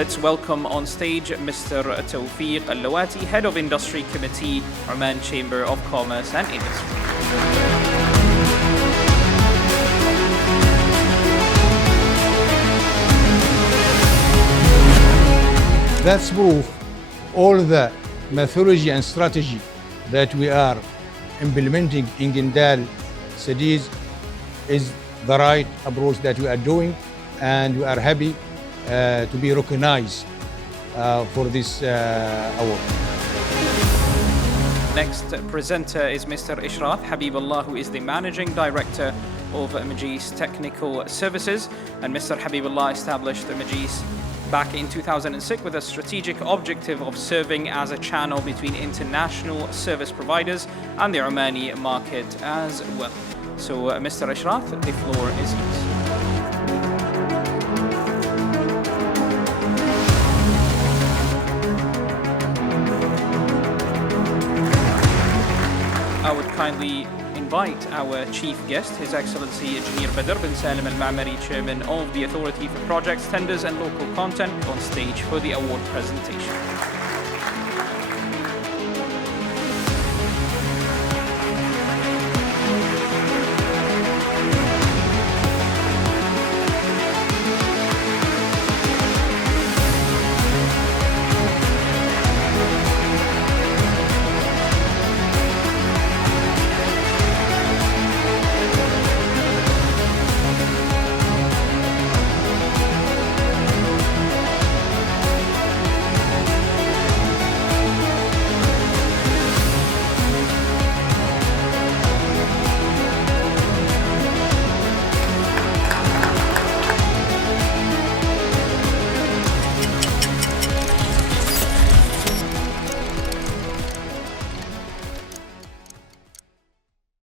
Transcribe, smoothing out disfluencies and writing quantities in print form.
Let's welcome on stage Mr. Tawfiq Al-Lawati, Head of Industry Committee, Oman Chamber of Commerce and Industry. That's proof all the methodology and strategy that we are implementing in Gendal cities is the right approach that we are doing, and we are happy to be recognized for this award. Next presenter is Mr. Ishrath Habibullah, who is the Managing Director of Majis Technical Services. And Mr. Habibullah established Majis back in 2006 with a strategic objective of serving as a channel between international service providers and the Omani market as well. So, Mr. Ishrath, the floor is yours. I would kindly invite our chief guest, His Excellency Engineer Badr bin Salim Al-Ma'mari, Chairman of the Authority for Projects, Tenders and Local Content, on stage for the award presentation.